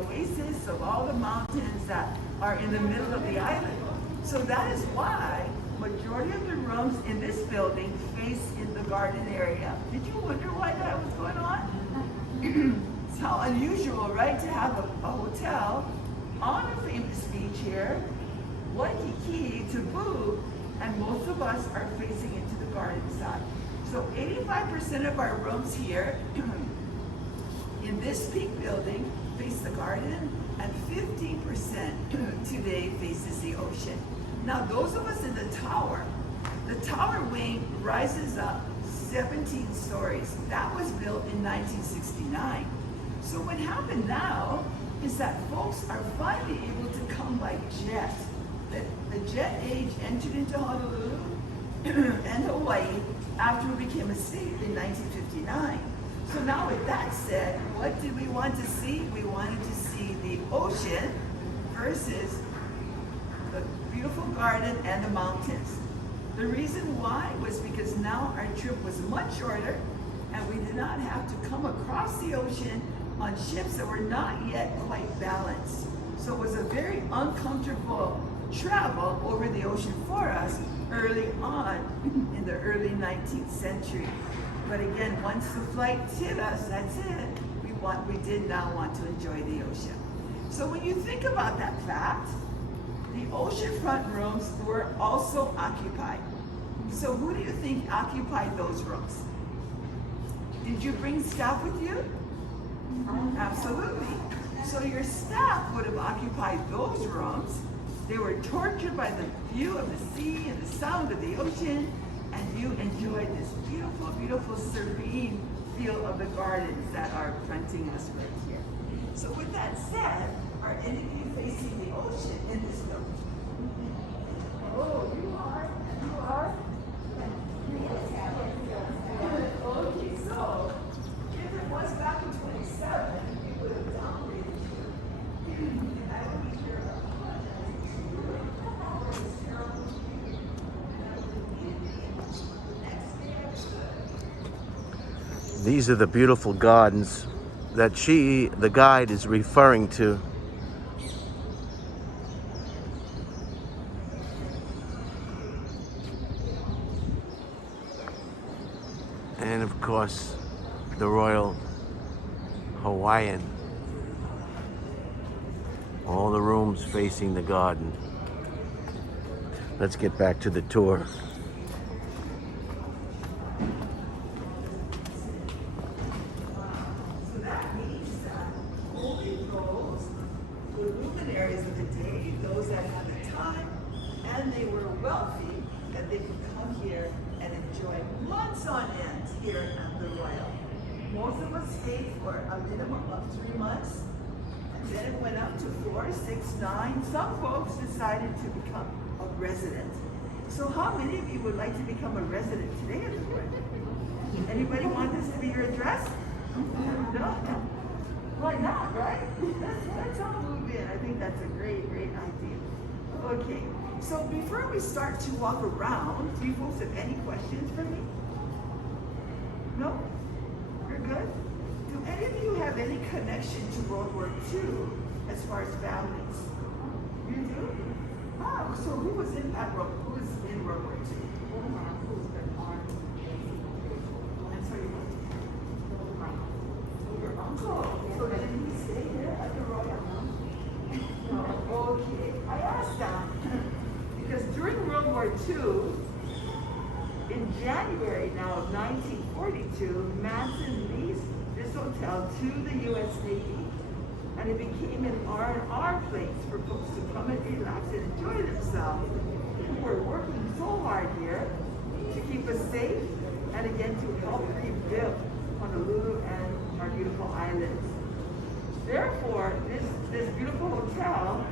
oasis of all the mountains that are in the middle of the island. So that is why majority of the rooms in this building face in the garden area. Did you wonder why that was going on? It's how unusual, right, to have a hotel on a famous beach here, Waikiki to boot, and most of us are facing into the garden side. So 85% of our rooms here in this peak building face the garden, and 15% today faces the ocean. Now those of us in the tower wing rises up 17 stories. That was built in 1969. So what happened now is that folks are finally able to come by jet. The jet age entered into Honolulu and Hawaii after we became a state in 1959. So now with that said, what did we want to see? We wanted to see the ocean versus the beautiful garden and the mountains. The reason why was because now our trip was much shorter and we did not have to come across the ocean on ships that were not yet quite balanced. So it was a very uncomfortable travel over the ocean for us early on in the early 19th century. But again, once the flight hit us, that's it. We did now want to enjoy the ocean. So when you think about that fact, the oceanfront rooms were also occupied. So who do you think occupied those rooms? Did you bring staff with you? Absolutely. So your staff would have occupied those rooms. They were tortured by the view of the sea and the sound of the ocean, and you enjoyed this beautiful, beautiful, serene feel of the gardens that are fronting us right here. So with that said, are any of you facing the ocean in this building? Oh, you are? You are? Okay, so if it was back in 27, we would have downgraded you. And I would be here about These are the beautiful gardens that the guide is referring to. And of course, the Royal Hawaiian. All the rooms facing the garden. Let's get back to the tour. luminaries of the day, those that had the time, and they were wealthy, that they could come here and enjoy months on end here at the Royal. Most of us stayed for a minimum of 3 months, and then it went up to 4, 6, 9. Some folks decided to become a resident. So how many of you would like to become a resident today at the Royal? Anybody want this to be your address? No? Why not, right? Let's all move in. I think that's a great, great idea. Okay, so before we start to walk around, do you folks have any questions for me? No? You're good? Do any of you have any connection to World War II as far as families? You do? Oh, so who was in World War II? And so you your uncle. So did he stay here at the Royal? No. Okay. I asked that because during World War II, in January now of 1942, Manson leased this hotel to the U.S. Navy, and it became an R&R place for folks to come and relax and enjoy themselves. People were working so hard here to keep us safe, and again to help rebuild Honolulu and our beautiful islands. Therefore, this beautiful hotel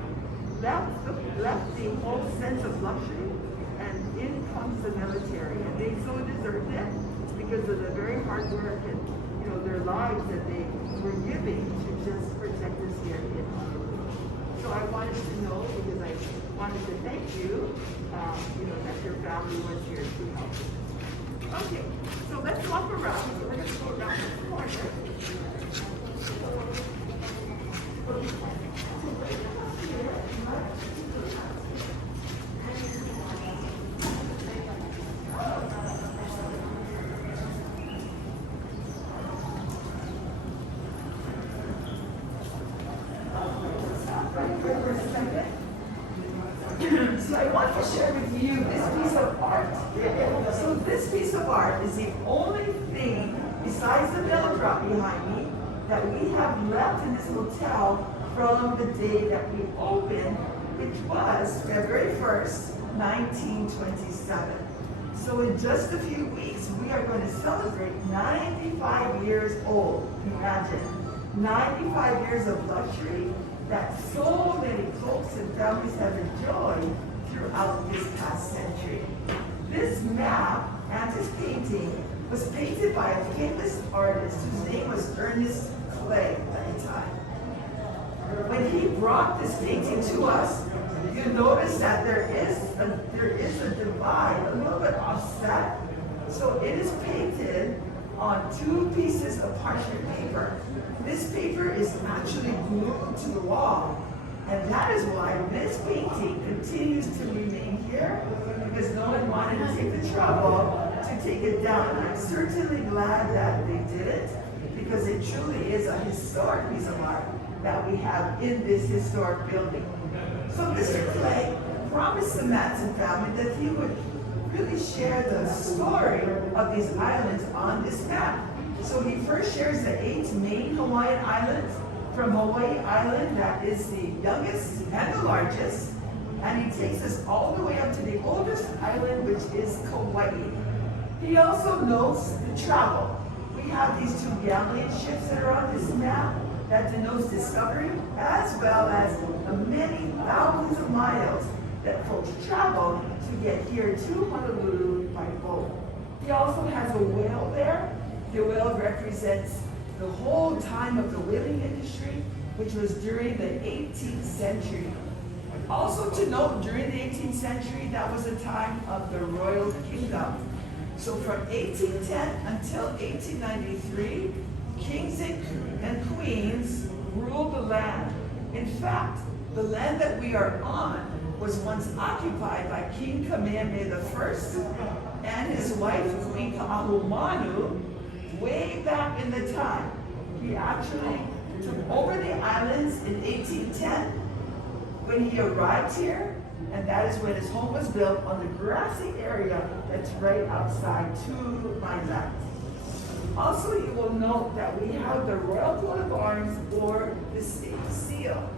left the whole sense of luxury, and in comes the military. And they so deserved it because of the very hard work and their lives that they were giving to just protect us here in Honolulu. So I wanted to know, because I wanted to thank you, that your family was here to help us. Okay, so let's walk around. So we're going to go around the corner. So I want to share with you this piece of art. So this piece of art is the only thing besides the bell drop behind me that we have left in this hotel from the day that we opened, which was February 1st, 1927. So in just a few weeks, we are going to celebrate 95 years old. Imagine, 95 years of luxury that so many folks and families have enjoyed throughout this past century. This map and this painting was painted by a famous artist whose name was Ernest Clay at the time. When he brought this painting to us, you notice that there is a divide, a little bit offset. So it is painted on two pieces of parchment paper. This paper is actually glued to the wall. And that is why this painting continues to remain here, because no one wanted to take the trouble to take it down. And I'm certainly glad that they did it, because it truly is a historic piece of art that we have in this historic building. So Mr. Clay promised the Matson family that he would really share the story of these islands on this map. So he first shares the 8 main Hawaiian islands, from Hawaii Island, that is the youngest and the largest, and he takes us all the way up to the oldest island, which is Kauai. He also notes the travel. We have these 2 galleon ships that are on this map that denotes discovery, as well as the many thousands of miles that folks travel to get here to Honolulu by boat. He also has a whale there. The whale represents the whole time of the whaling industry, which was during the 18th century. Also to note, during the 18th century, that was the time of the Royal Kingdom. So from 1810 until 1893, kings and queens ruled the land. In fact, the land that we are on was once occupied by King Kamehameha I and his wife, Queen Ka'ahumanu, way back in the time. He actually took over the islands in 1810 when he arrived here, and that is when his home was built on the grassy area that's right outside to my left. Also, you will note that we have the royal coat of arms or the state seal.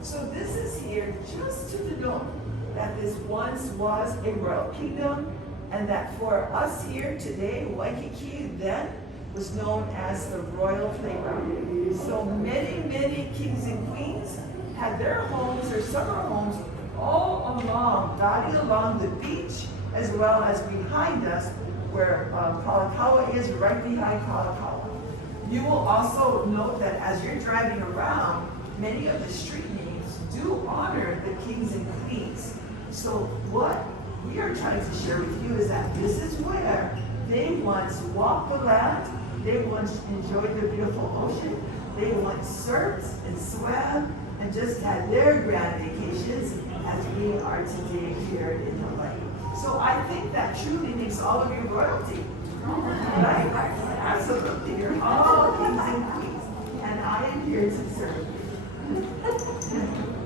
So this is here just to denote that this once was a royal kingdom, and that for us here today, Waikiki then was known as the Royal Playground. So many, many kings and queens had their homes, their summer homes, all along, dotting along the beach, as well as behind us, where Kalakaua is, right behind Kalakaua. You will also note that as you're driving around, many of the street names do honor the kings and queens. So what we are trying to share with you is that this is where they once walked the land, they once enjoyed the beautiful ocean, they once surfed and swam and just had their grand vacations, as we are today here in Hawaii. So I think that truly makes all of you royalty, right? Absolutely, you're all kings and queens, and I am here to serve you.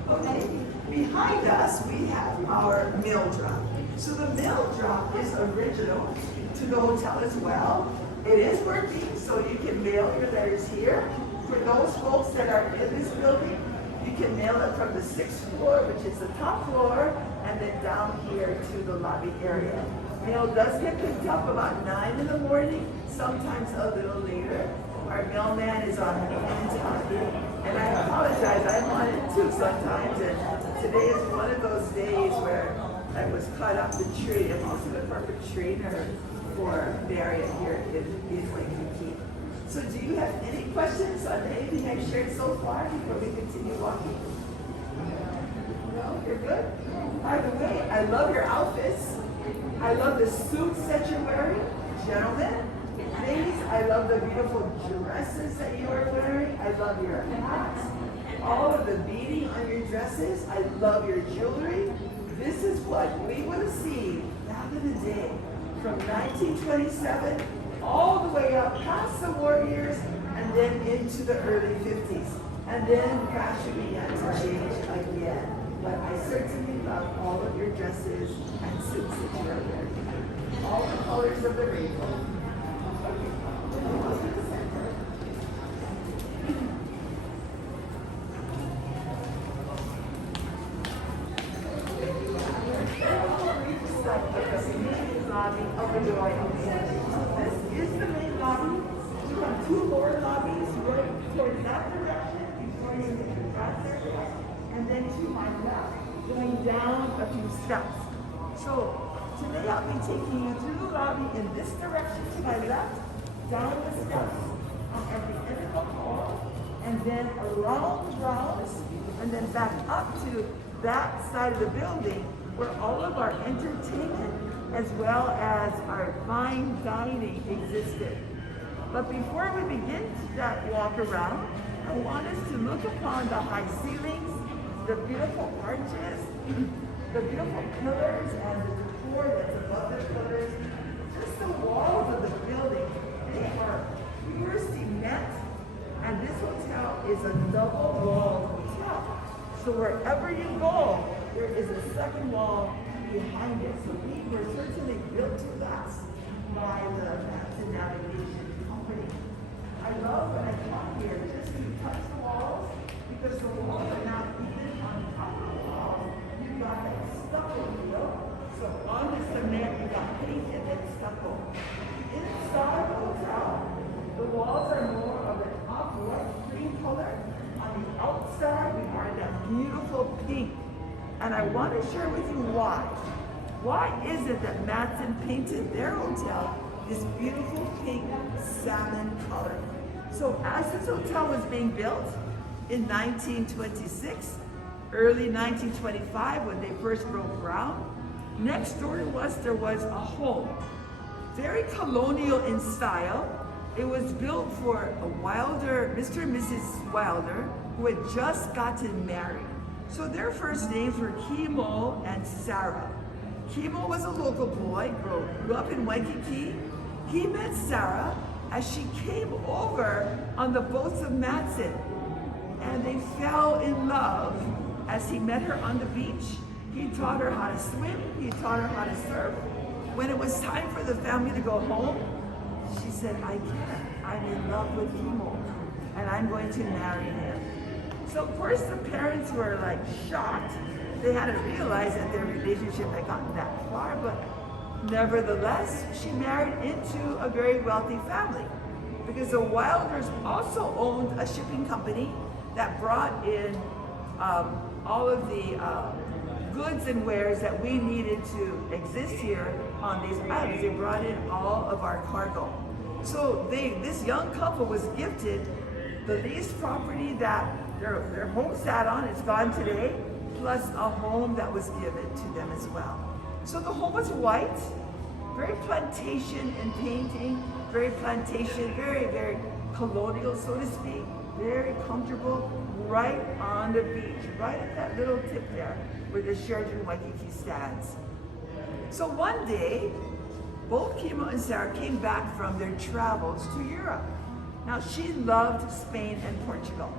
Okay, behind us we have our mail drop. So the mail drop is original to the hotel as well. It is working, so you can mail your letters here. For those folks that are in this building, you can mail it from the 6th floor, which is the top floor, and then down here to the lobby area. Mail does get picked up about 9 in the morning, sometimes a little later. Our mailman is on hand, and I apologize, I'm on it too sometimes, and today is one of those days where I was caught up the tree. I'm also the perfect trainer for the area here in Waikiki. So do you have any questions on anything I've shared so far before we continue walking? No, you're good? By the way, I love your outfits. I love the suits that you're wearing. Gentlemen, ladies, I love the beautiful dresses that you are wearing. I love your hats. all of the beading on your dresses. I love your jewelry. This is what we would have seen back in the day, from 1927 all the way up past the war years and then into the early 50s. And then fashion began to change again. But I certainly love all of your dresses and suits that you are wearing. All the colors of the rainbow. Okay, go to the center. Lobby of the White House. This is the main lobby. We have two lower lobbies right towards that direction before you get your back there, and then to my left, going down a few steps. So today I'll be taking you through the lobby in this direction to my left, down the steps at the end of the hall, and then around the grounds, and then back up to that side of the building where all of our entertainment as well as our fine dining existed. But before we begin that walk around, I want us to look upon the high ceilings, the beautiful arches, the beautiful pillars, and the decor that's above the pillars. Just the walls of the building, they are pure cement, and this hotel is a double-walled hotel. So wherever you go, there is a second wall behind it. So we were certainly built to last by the Captain Navigation Company. I love when I come here just to touch the walls, because the walls are not even on top of the walls. You've got that stucco feel. So on the cement, you got paint and then stucco. Inside the hotel, the walls are more of an off-white cream color. On the outside, we are that beautiful pink. And I want to share with you why. Why is it that Matson painted their hotel this beautiful pink salmon color? So as this hotel was being built in 1926, early 1925 when they first broke ground, next door to us there was a home, very colonial in style. It was built for a Wilder, Mr. and Mrs. Wilder, who had just gotten married. So their first names were Kimo and Sarah. Kimo was a local boy, grew up in Waikiki. He met Sarah as she came over on the boats of Matson, and they fell in love as he met her on the beach. He taught her how to swim, he taught her how to surf. When it was time for the family to go home, she said, I can't, I'm in love with Kimo, and I'm going to marry him. So of course the parents were like shocked. They hadn't realized that their relationship had gotten that far, but nevertheless, she married into a very wealthy family, because the Wilders also owned a shipping company that brought in all of the goods and wares that we needed to exist here on these islands. They brought in all of our cargo. So this young couple was gifted the leased property that their home sat on, it's gone today, plus a home that was given to them as well. So the home was white, very plantation and painting, very plantation, very, very colonial, so to speak, very comfortable, right on the beach, right at that little tip there where the Sheraton Waikiki stands. So one day, both Kimo and Sarah came back from their travels to Europe. Now she loved Spain and Portugal.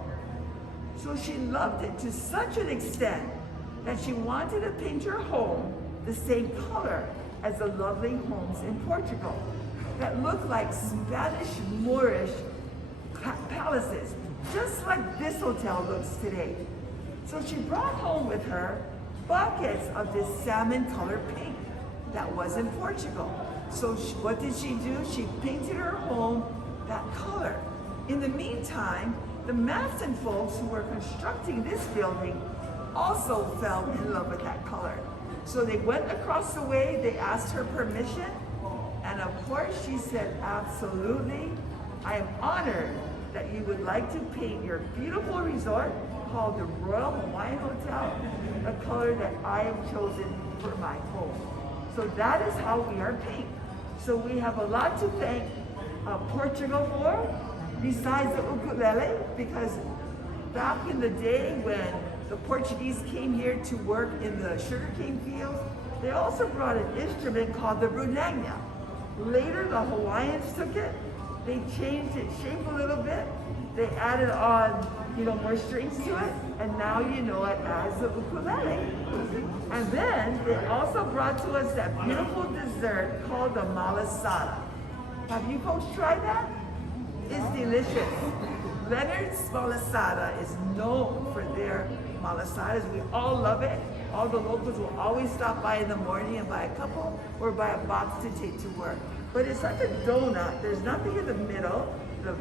So she loved it to such an extent that she wanted to paint her home the same color as the lovely homes in Portugal that looked like Spanish Moorish palaces, just like this hotel looks today. So she brought home with her buckets of this salmon color pink that was in Portugal. So what did she do? She painted her home that color. In the meantime, the Matson folks who were constructing this building also fell in love with that color. So they went across the way, they asked her permission, and of course she said, absolutely. I am honored that you would like to paint your beautiful resort called the Royal Hawaiian Hotel, the color that I have chosen for my home. So that is how we are paint. So we have a lot to thank Portugal for, besides the ukulele, because back in the day when the Portuguese came here to work in the sugarcane fields, they also brought an instrument called the brunagna. Later, the Hawaiians took it. They changed its shape a little bit. They added on, more strings to it, and now you know it as the ukulele. And then they also brought to us that beautiful dessert called the malasada. Have you folks tried that? It's delicious. Leonard's malasada is known for their malasadas. We all love it. All the locals will always stop by in the morning and buy a couple or buy a box to take to work. But it's like a donut. There's nothing in the middle, the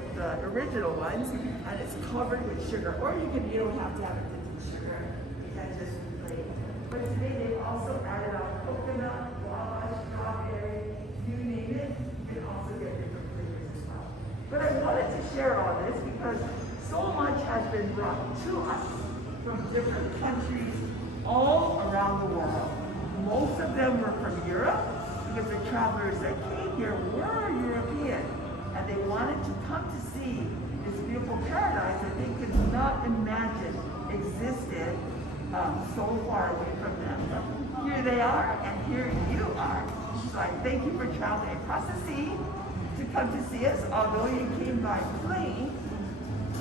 original ones, and it's covered with sugar. Or you don't have to have it with sugar. You can just plain. But today they also added on coconut, guava, strawberry, you name it. You can also get different flavors as well. But I wanted to share all this because so much has been brought to us from different countries all around the world. Most of them were from Europe because the travelers that came here were European and they wanted to come to see this beautiful paradise that they could not imagine existed so far away from them. But here they are and here you are. So I thank you for traveling across the sea to come to see us, although you came by plane.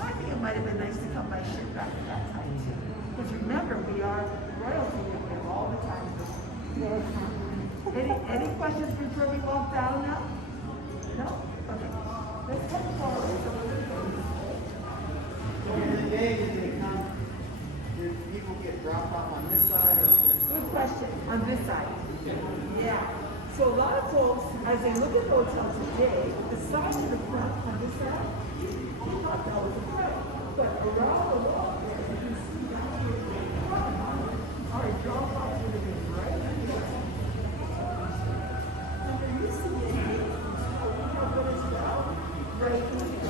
I think it might have been nice to come by ship back at that time too. Because remember, we are royalty and we have all the time. Any questions before we walk down now? No? Okay. Let's head forward. During the day, did they come? Did people get dropped off on this side or this side? Good question. On this side. Yeah. So a lot of folks, as they look at the hotel today, the side of the front on this side, they thought that was a front. But around the wall, you can see that's where the front. All right, drop-offs would have been right here. And there used to be a but as well, right here. It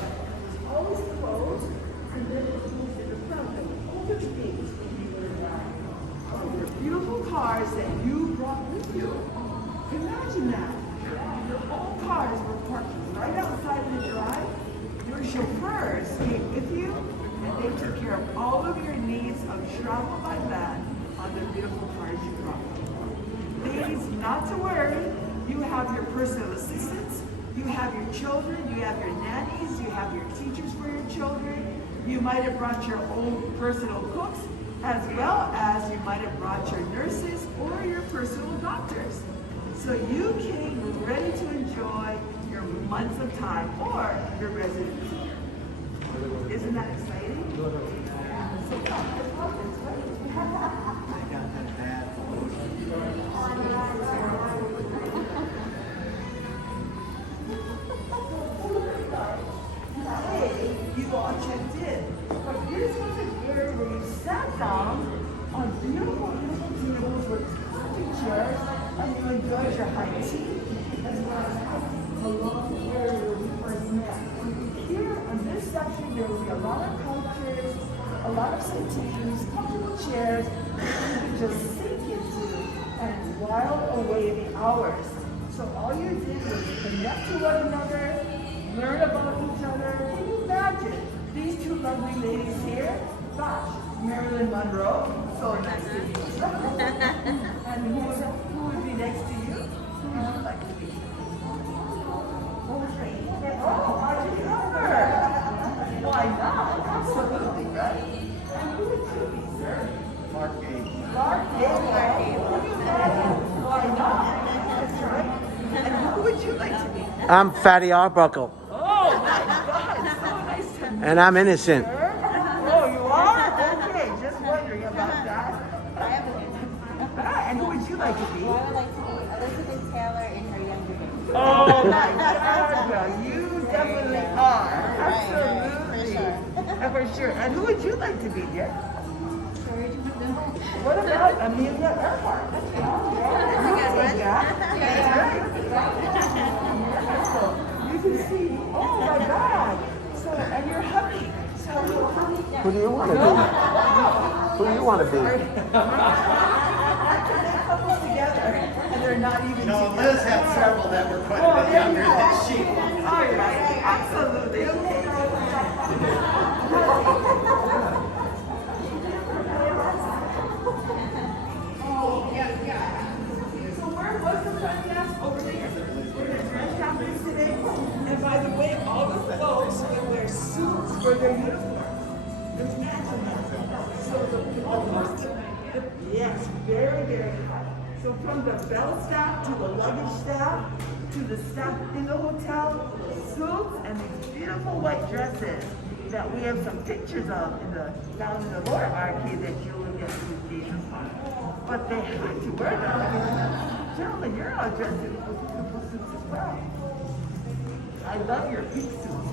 was always closed, and then it moved to the front. That would open the gates when you were arriving. Oh, your beautiful cars that you brought with you. Imagine that. Your own cars were parked right outside of the drive. Your chauffeurs came with you, and they took care of all of your needs of travel by land on the beautiful cars you brought. Ladies, not to worry. You have your personal assistants. You have your children. You have your nannies. You have your teachers for your children. You might have brought your own personal cooks, as well as you might have brought your nurses or your personal doctors. So you came ready to enjoy your months of time or your residency. Isn't that exciting? So come, let's go this way. I got that bad. Hey, you all checked in. But this was an area where you sat down on beautiful, beautiful tables with comfy chairs, and you enjoyed your high tea, as well as a long area where we first met. Here on this section, there will be a lot of couches, a lot of settees, comfortable chairs, that you can just sink into and while away the hours. So all you did was connect to one another, learn about each other. Can you imagine these two lovely ladies here? Gosh, Marilyn Monroe, so nice to meet you. And who would be next to you? Who would you like to be? Oh, Audrey Hepburn. Why not? Absolutely, right? And who would you be, sir? Mark Gage. Mark Gage. Why not? That's right. And who would you like to be? I'm Fatty Arbuckle, Oh my God, so nice to meet and I'm innocent. you. Oh, you are? Okay, just wondering about that. I have a name. And who would you like to be? I would like to be Elizabeth Taylor in her younger days. Oh my God, well, you definitely are. Absolutely. Right, For sure. And who would you like to be, dear? George Michael. What about Amelia Earhart? That's right. You can see, oh my God. So, and you're happy. So, Who do you want to be? Who do you want to be? couples together, and they're not even No, together. Liz had several that were quite Oh, a bit there younger you go. than she. All right, absolutely. Okay. their uniforms. It's matching. So yes, very, very high. So from the bell staff to the luggage staff to the staff in the hotel, suits and these beautiful white dresses that we have some pictures of down in the lower arcade that you will get to see them on. But they had to wear them. Gentlemen, you're all dressed in beautiful suits as well. I love your pink suits.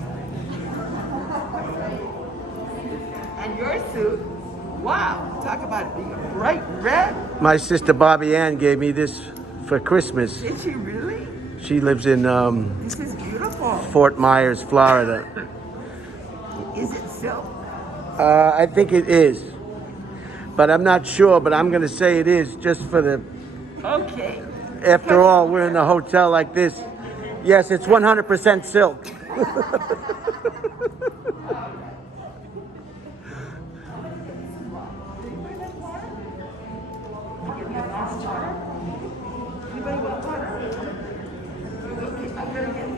And your suit, wow, talk about being bright red. My sister Bobby Ann gave me this for Christmas. Did she really? She lives in This is beautiful. Fort Myers, Florida. Is it silk? I think it is, but I'm not sure. But I'm gonna say it is, just for the. Okay. After all, we're in a hotel like this. Yes, it's 100% silk. Anybody want water? Okay, I'm gonna get you.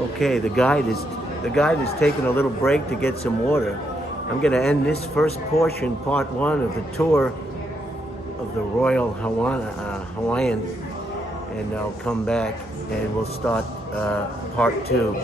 Okay, the guide is taking a little break to get some water. I'm gonna end this first portion, part one of the tour of the Royal Hawaiian, and I'll come back and we'll start part two.